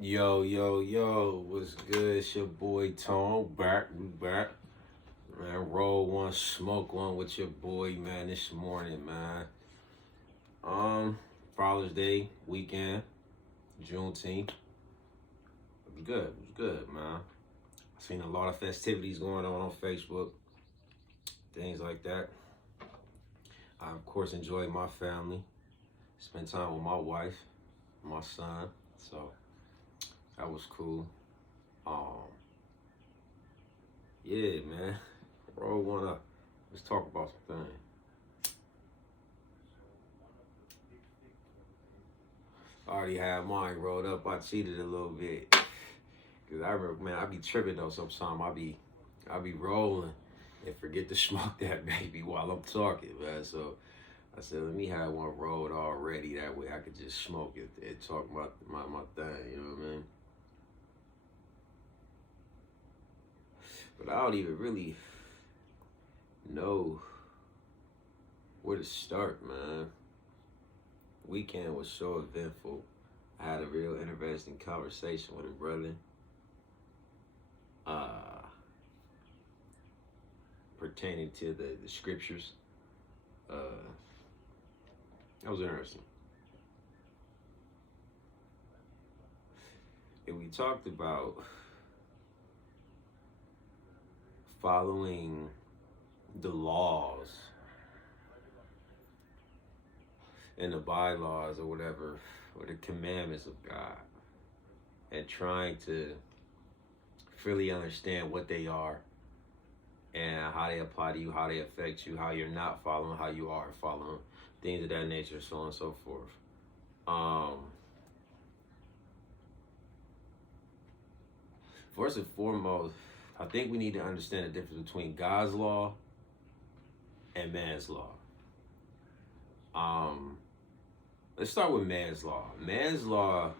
Yo, yo, yo, what's good? It's your boy Tone. We back. Man, roll one, smoke one with your boy, man, this morning, man. Father's Day weekend, Juneteenth. It was good. It was good, man. I seen a lot of festivities going on Facebook, things like that. I, of course, enjoyed my family, spent time with my wife, my son. So that was cool. Um, yeah, man. Roll one up. Let's talk about some things. I already had mine rolled up. I cheated a little bit. Cause I remember, man, I be tripping though sometimes. I be rolling and forget to smoke that baby while I'm talking, man. So I said, let me have one rolled already. That way I could just smoke it and talk about my thing, you know what I mean? But I don't even really know where to start, man. Weekend was so eventful. I had a real interesting conversation with a brother. Uh, Pertaining to the scriptures. Uh, that was interesting. And we talked about following the laws and the bylaws or whatever, or the commandments of God, and trying to fully understand what they are and how they apply to you, how they affect you, how you're not following, how you are following, things of that nature, so on and so forth. First and foremost, I think we need to understand the difference between God's law and man's law. Let's start with man's law. Man's law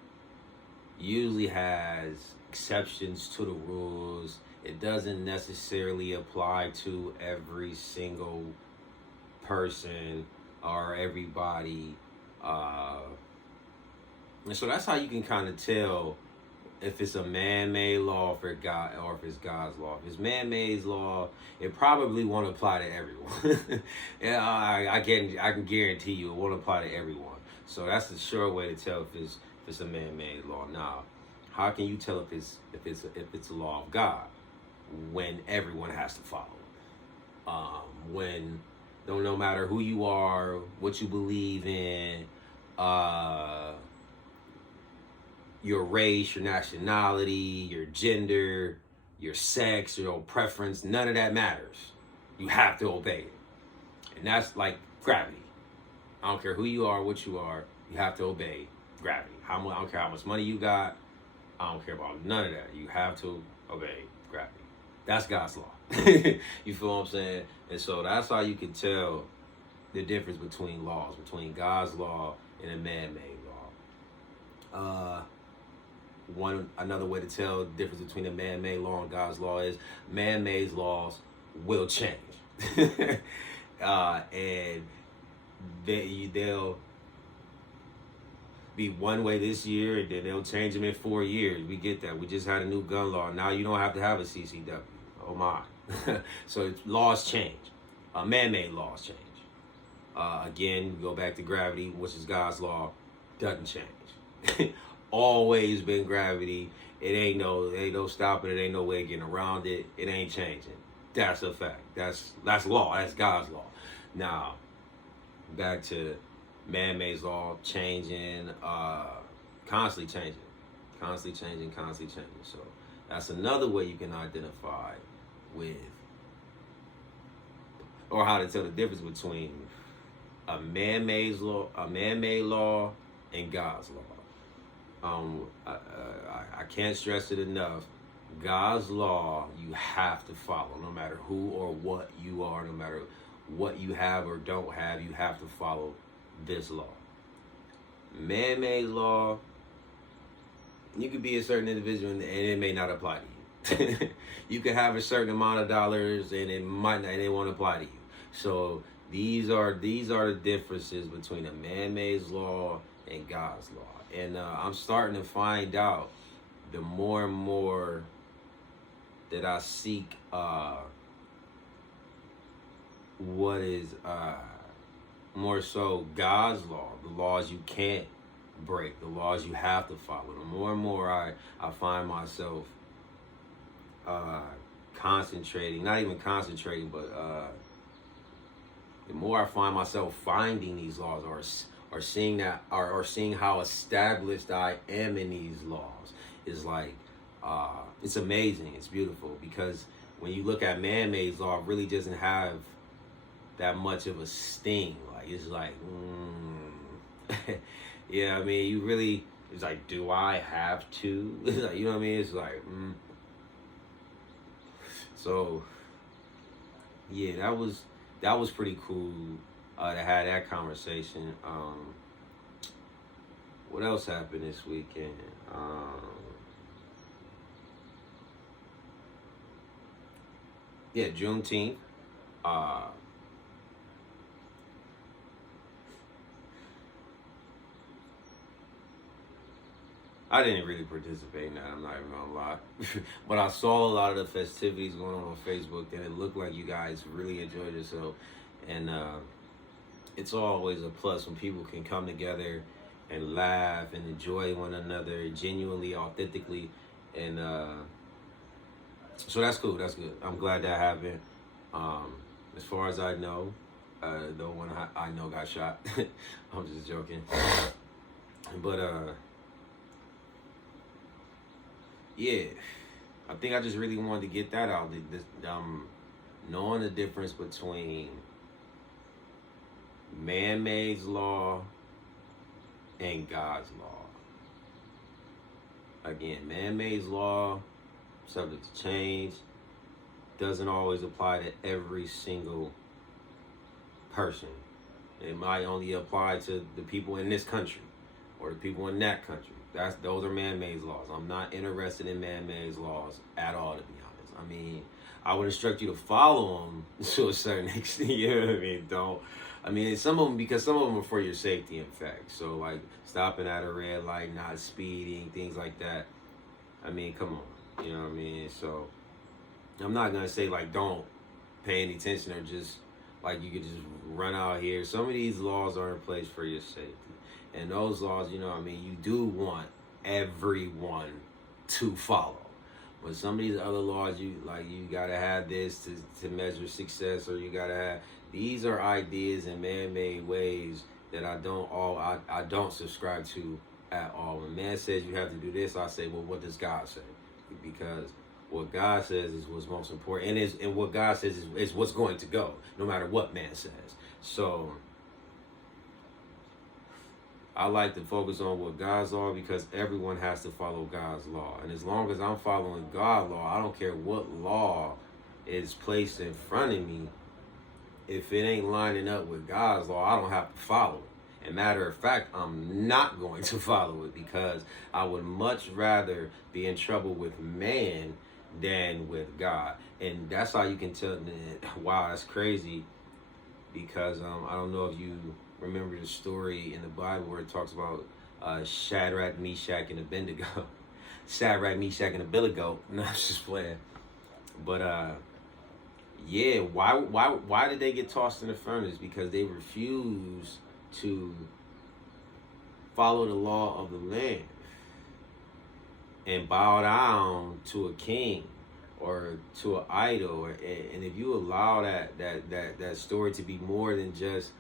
usually has exceptions to the rules. It doesn't necessarily apply to every single person or everybody. And so that's how you can kind of tell if it's a man-made law for God or if it's God's law. If it's man-made law, it probably won't apply to everyone. Yeah, I can guarantee you it won't apply to everyone. So that's the sure way to tell if it's a man-made law. Now, how can you tell if it's a law of God when everyone has to follow it? When no matter who you are, what you believe in, your race, your nationality, your gender, your sex, your preference, none of that matters. You have to obey it. And that's like gravity. I don't care who you are, what you are, you have to obey gravity. I don't care how much money you got. I don't care about none of that. You have to obey gravity. That's God's law. You feel what I'm saying? And so that's how you can tell the difference between laws, between God's law and a man-made law. Another way to tell the difference between a man-made law and God's law is man-made laws will change. And they'll be one way this year, and then they'll change them in 4 years. We get that. We just had a new gun law. Now you don't have to have a CCW. Oh my. So laws change. Man-made laws change. Again, we go back to gravity, which is God's law, doesn't change. Always been gravity. It ain't no stopping it. Ain't no way of getting around it. It ain't changing. That's a fact. That's law. That's God's law. Now, back to man-made law, changing, constantly changing. So that's another way you can identify with, or how to tell the difference between a man-made law, and God's law. I can't stress it enough. God's law you have to follow, no matter who or what you are, no matter what you have or don't have, you have to follow this law. Man-made law, you could be a certain individual and it may not apply to you. You could have a certain amount of dollars and it might not, and it won't apply to you. So these are the differences between a man-made law and God's law. And I'm starting to find out the more and more that I seek what is more so God's law, the laws you can't break, the laws you have to follow, the more and more I find myself concentrating, not even concentrating, but the more I find myself finding these laws or seeing that or seeing how established I am in these laws is like it's amazing, it's beautiful, because when you look at man-made law, it really doesn't have that much of a sting. Like it's like yeah, I mean, you really, it's like, do I have to? Like, you know what I mean? It's like so yeah, that was pretty cool to have that conversation. What else happened this weekend? Yeah, Juneteenth. I didn't really participate in that, I'm not even gonna lie. But I saw a lot of the festivities going on Facebook, and it looked like you guys really enjoyed yourself. And it's always a plus when people can come together and laugh and enjoy one another genuinely, authentically. And so that's cool, that's good. I'm glad that happened. As far as I know, no one I know got shot. I'm just joking. But yeah, I think I just really wanted to get that out. Knowing the difference between man-made law and God's law. Again, man-made law, subject to change, doesn't always apply to every single person. It might only apply to the people in this country or the people in that country. Those are man-made laws. I'm not interested in man-made laws at all, to be honest. I mean, I would instruct you to follow them to a certain extent. You know what I mean? Don't. I mean, some of them, because some of them are for your safety, in fact. So, like, stopping at a red light, not speeding, things like that. I mean, come on. You know what I mean? So, I'm not going to say, like, don't pay any attention or just, like, you could just run out here. Some of these laws are in place for your safety. And those laws, you know what I mean, you do want everyone to follow. But some of these other laws, you gotta have this to measure success, or you gotta have, these are ideas and man-made ways that I don't subscribe to at all. When man says you have to do this, I say, well, what does God say? Because what God says is what's most important, and what God says is what's going to go, no matter what man says. So I like to focus on what God's law, because everyone has to follow God's law. And as long as I'm following God's law, I don't care what law is placed in front of me. If it ain't lining up with God's law, I don't have to follow it. And matter of fact, I'm not going to follow it, because I would much rather be in trouble with man than with God. And that's how you can tell, wow, that's crazy. Because I don't know if you remember the story in the Bible where it talks about Shadrach, Meshach, and Abednego. Shadrach, Meshach, and Abednego. No, I'm just playing. But yeah, why did they get tossed in the furnace? Because they refused to follow the law of the land and bow down to a king or to an idol. And if you allow that story to be more than just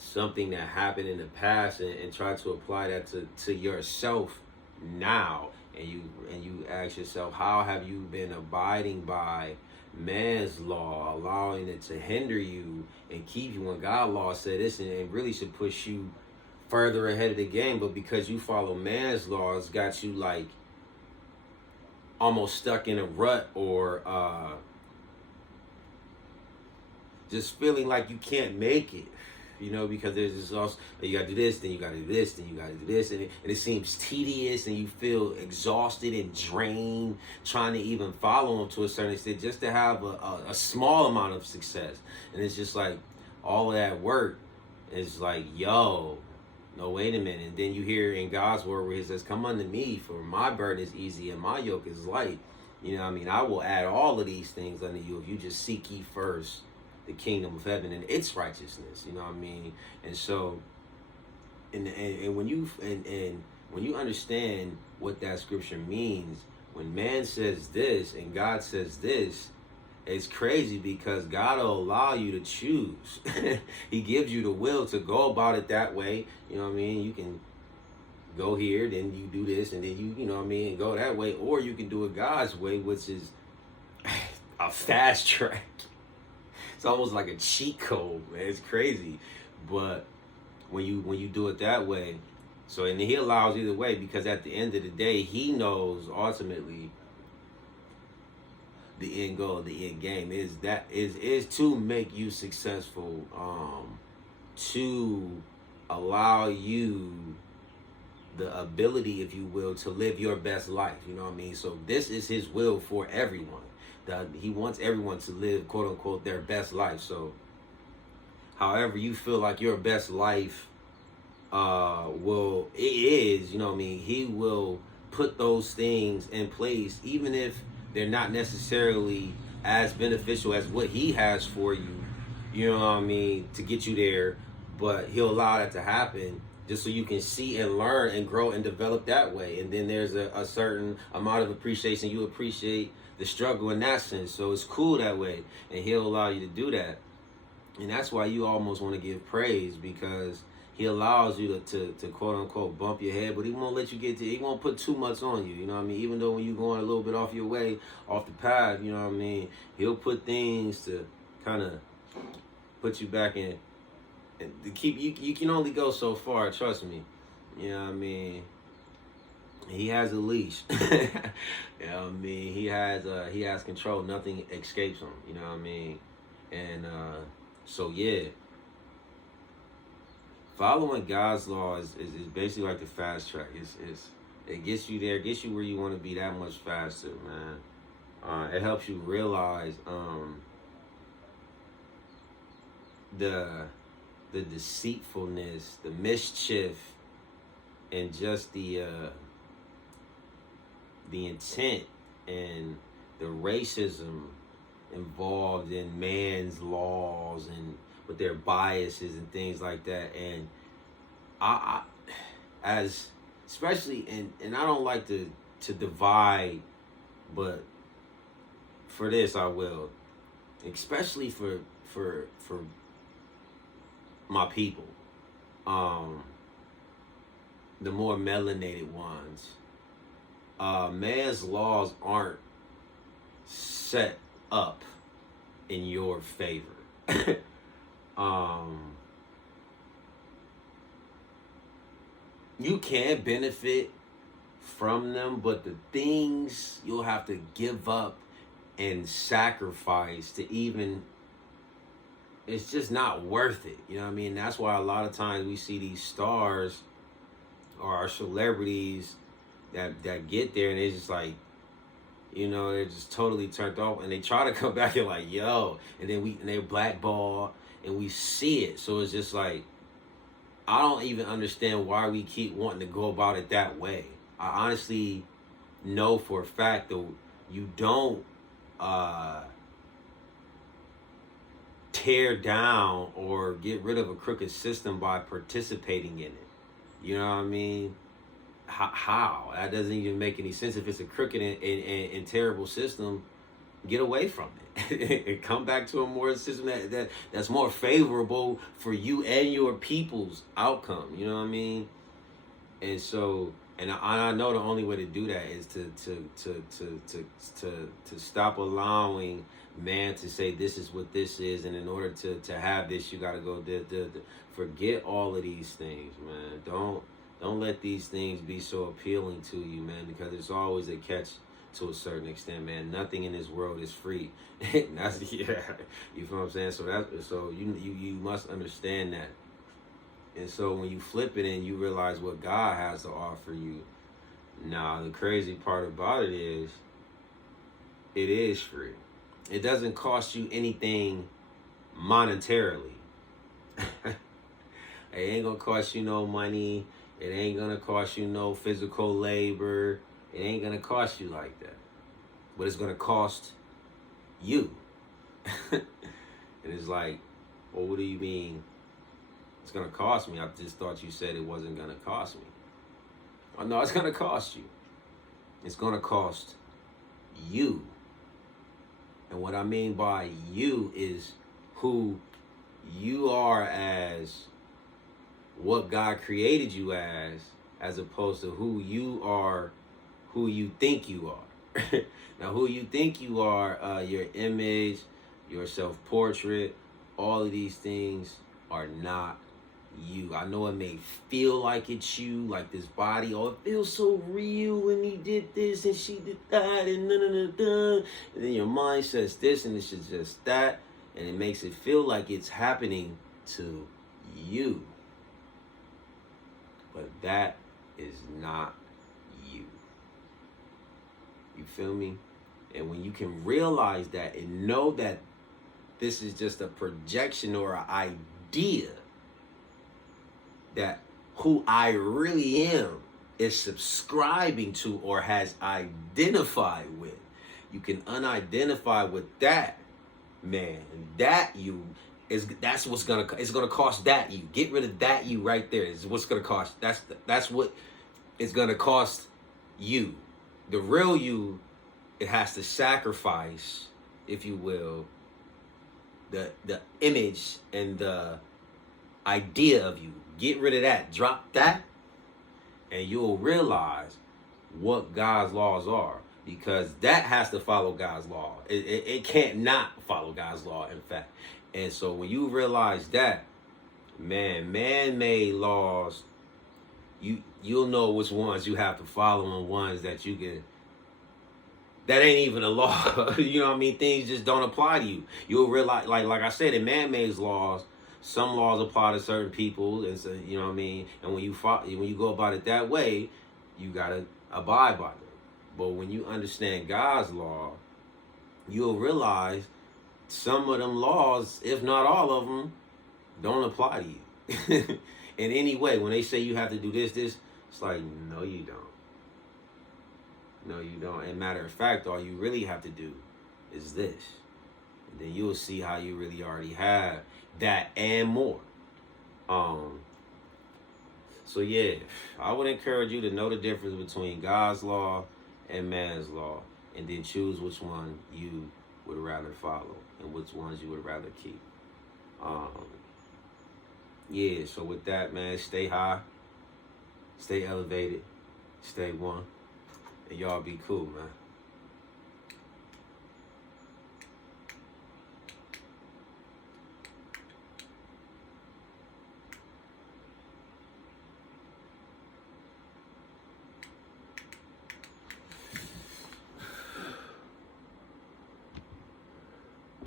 something that happened in the past, and try to apply that to yourself now, and you ask yourself, how have you been abiding by man's law, allowing it to hinder you and keep you, when God law said this, and it really should push you further ahead of the game, but because you follow man's laws, got you like almost stuck in a rut, or just feeling like you can't make it. You know, because there's this also, you gotta do this, then you gotta do this, then you gotta do this, and it seems tedious, and you feel exhausted and drained trying to even follow them to a certain extent, just to have a small amount of success. And it's just like all of that work is like, yo, No, wait a minute. And then you hear in God's word where he says, come unto me, for my burden is easy and my yoke is light. You know what I mean? I will add all of these things unto you if you just seek ye first the kingdom of heaven and its righteousness. You know what I mean? And so, and when you understand what that scripture means, when man says this and God says this, it's crazy because God will allow you to choose. He gives you the will to go about it that way. You know what I mean? You can go here, then you do this, and then you know what I mean, and go that way. Or you can do it God's way, which is a fast track. It's almost like a cheat code, man. It's crazy. But when you do it that way, so, and he allows either way, because at the end of the day, he knows ultimately the end goal, the end game is to make you successful, to allow you the ability, if you will, to live your best life. You know what I mean? So this is his will for everyone. He wants everyone to live, quote unquote, their best life. So however you feel like your best life it is, you know what I mean, he will put those things in place, even if they're not necessarily as beneficial as what he has for you, you know what I mean, to get you there. But he'll allow that to happen just so you can see and learn and grow and develop that way. And then there's a certain amount of appreciation. You appreciate the struggle in that sense. So it's cool that way. And he'll allow you to do that. And that's why you almost want to give praise, because he allows you to quote unquote bump your head, but he won't let you get to, he won't put too much on you, you know what I mean? Even though when you're going a little bit off your way, off the path, you know what I mean? He'll put things to kind of put you back in, and to keep, you can only go so far, trust me. You know what I mean? He has a leash. You know what I mean? He has control. Nothing escapes him, you know what I mean? And so yeah. Following God's law is basically like the fast track. It gets you there, gets you where you want to be that much faster, man. It helps you realize the deceitfulness, the mischief, and just the intent and the racism involved in man's laws and with their biases and things like that. And I as especially, and I don't like to divide, but for this I will, especially for my people, the more melanated ones. Man's laws aren't set up in your favor. You can benefit from them, but the things you'll have to give up and sacrifice to even, it's just not worth it. You know what I mean? That's why a lot of times we see these stars or our celebrities that get there, and it's just like, you know, they're just totally turned off, and they try to come back and like, yo, and then they're blackballed, and we see it. So it's just like, I don't even understand why we keep wanting to go about it that way. I honestly know for a fact that you don't tear down or get rid of a crooked system by participating in it. You know what I mean? How? That doesn't even make any sense. If it's a crooked and terrible system, get away from it and come back to a more system that's more favorable for you and your people's outcome. You know what I mean? And so, and I know the only way to do that is to stop allowing man to say this is what this is, and in order to have this, you got to go. Forget all of these things, man. Don't let these things be so appealing to you, man, because it's always a catch to a certain extent, man. Nothing in this world is free. That's, yeah, you feel what I'm saying? So you must understand that. And so when you flip it and you realize what God has to offer you, now the crazy part about it is free. It doesn't cost you anything monetarily. It ain't gonna cost you no money. It ain't gonna cost you no physical labor. It ain't gonna cost you like that. But it's gonna cost you. And it's like, well, what do you mean it's gonna cost me? I just thought you said it wasn't gonna cost me. Oh no, it's gonna cost you. It's gonna cost you. And what I mean by you is who you are as what God created you as opposed to who you are, who you think you are. Now, who you think you are, your image, your self-portrait, all of these things are not you. I know it may feel like it's you, like this body. Oh, it feels so real when he did this and she did that and and then your mind says this and it's just that, and it makes it feel like it's happening to you. But that is not you. You feel me? And when you can realize that and know that this is just a projection or an idea that who I really am is subscribing to or has identified with, you can unidentify with that, man. That you that's what's it's gonna cost that you. Get rid of that you right there. Is what's gonna cost. That's what it's gonna cost you. The real you, it has to sacrifice, if you will, the image and the idea of you. Get rid of that. Drop that, and you'll realize what God's laws are. Because that has to follow God's law. It can't not follow God's law, in fact. And so when you realize that, man, man-made laws, you'll know which ones you have to follow and ones that you can, that ain't even a law. You know what I mean? Things just don't apply to you. You'll realize, like I said, in man-made laws, some laws apply to certain people, and so, you know what I mean? And when you go about it that way, you gotta abide by them. But when you understand God's law, you'll realize some of them laws, if not all of them, don't apply to you. In any way, when they say you have to do this, it's like, no, you don't. No, you don't. And matter of fact, all you really have to do is this. And then you'll see how you really already have that and more. So yeah, I would encourage you to know the difference between God's law and man's law, and then choose which one you would rather follow and which ones you would rather keep. Yeah, so with that, man, stay high, stay elevated, stay one, and y'all be cool, man.